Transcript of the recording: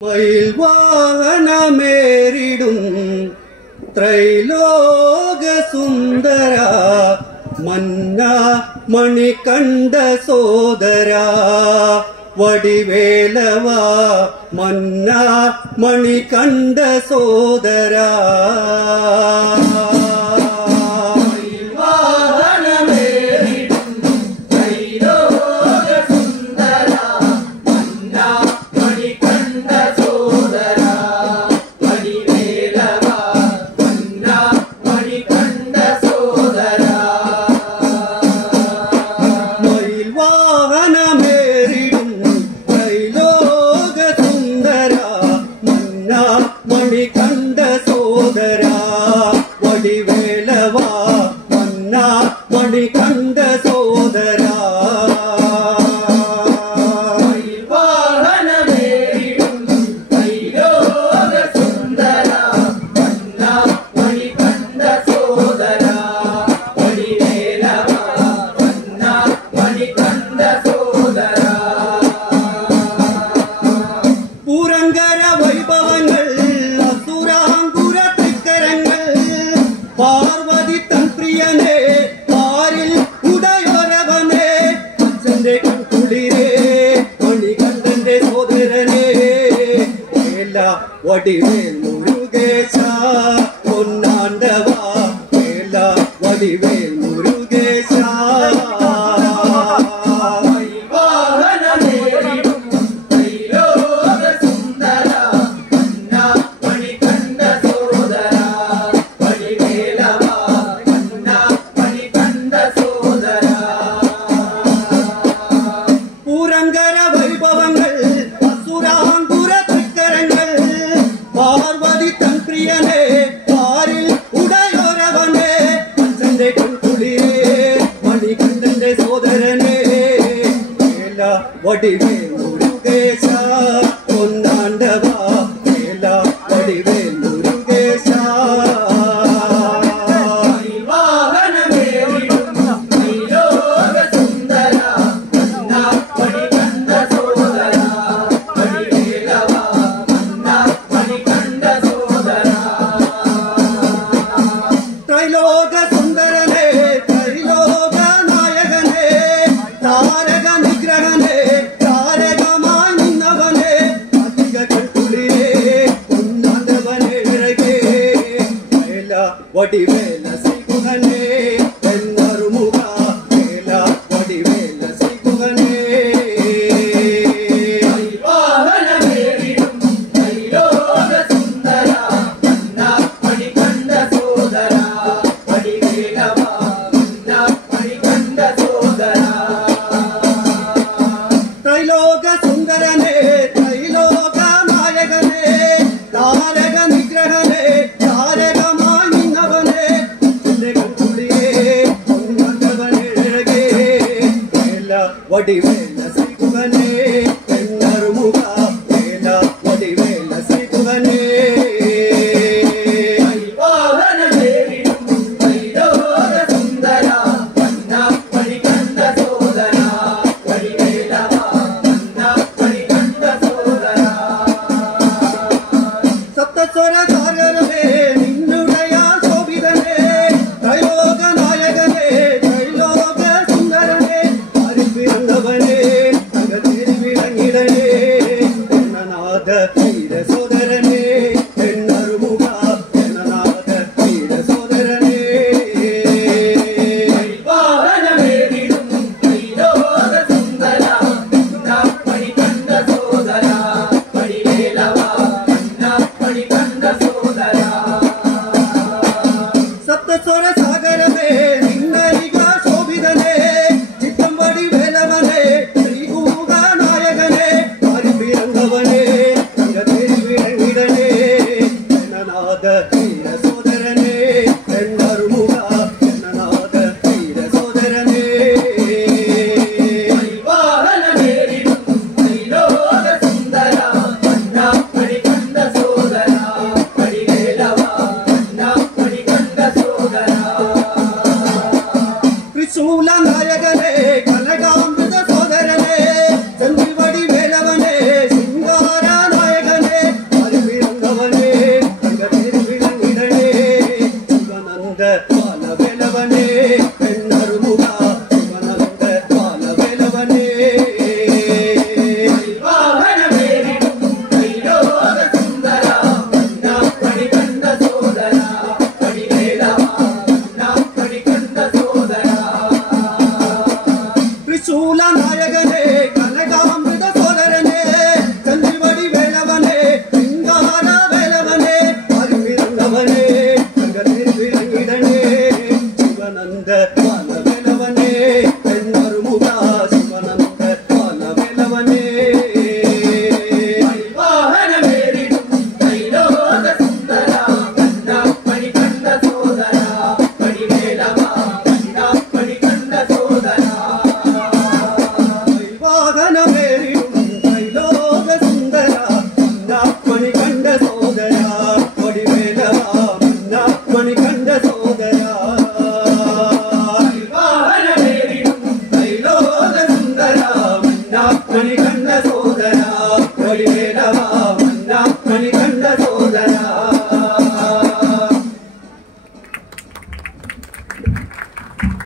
മയിൽ വാഹനമേറിടും ത്രൈലോക സുന്ദര മന്ന മണികണ്ഠ സോദര വടിവേലവ മന്ന മണികണ്ഠ സോദര മണികണ്ഠ സോദര വടിവേലവ മന്ന മണികണ്ഠ സോദര പൂരങ്കര വൈഭവങ്ങൾ അസുരാങ്കുര തൃക്കരങ്ങൾ പാർവതി തൻ പ്രിയനെ പാരിൽ ഉടയൊരവനെ അച്ഛന്റെ കൺകുളിരേ മണികണ്ഠന്റെ സോദരനെ വേല വടിവേൽ മുരുകേശ പൊന്നാണ്ടവ വേല വടിവേൽ മുരുകേശ പൂരങ്കര വൈഭവങ്ങൾ അസുരാങ്കുര തൃക്കരങ്ങൾ പാർവതി തൻ പ്രിയനെ പാരിൽ ഉടയൊരവനെ അച്ഛന്റെ കൺകുളിരേ മണികണ്ഠന്റെ സോദരനെ വേല വടിവേൽ മുരുകേശ പൊന്നാണ്ടവ വേല വടിവേൽ മുരുകേശ ത്രൈലോക സുന്ദരനെ ത്രൈലോക നായകനെ താരക നിഗ്രഹനെ താരകമായി നിന്നവനെ അധിക കൺകുളിരേ പൊന്നാണ്ടവനെ ഇഴകേ വേല വടിവേല ശ്രീകുഹനെ എന്നറുമുഖ വേല വടിവേല ശ്രീകുഹനെ ത്രൈലോക സുന്ദരനെ ത്രൈലോക നായകനെ താരക നിഗ്രഹനെ താരകമായി നിന്നവനെ എന്റെ കൺകുളിരേ പൊന്നാണ്ടവനെ ഇഴകേ വേല വടിവേല ശ്രീകുഹനെ എന്നറുമുഖ വേല വടിവേല ശ്രീകുഹനെ സപ്തസ്വര സാഗരമേ നിന്നുടയ ശോഭിതനെ ത്രൈലോക നായകനെ ത്രൈലോക സുന്ദരനെ അരിപ്പിറന്നവനെ തകതേരി വിളങ്ങിടനെ എന്നനാഥ വീര സോദരനെ എന്നറുമുഖ എന്നനാഥ വീര സോദരനെ സപ്തസ്വര സാഗരമേ നിന്നരിക ശോഭിതനെ ചിത്തം വടിവേലവനെ ശ്രീകൂഹ നായകനെ അരിപ്പിറന്നവനെ തകതേരി വിളങ്ങിടനെ സോദരാ ൈലോക സുന്ദര മഞ്ഞാപ്പണി കണ്ട സോദര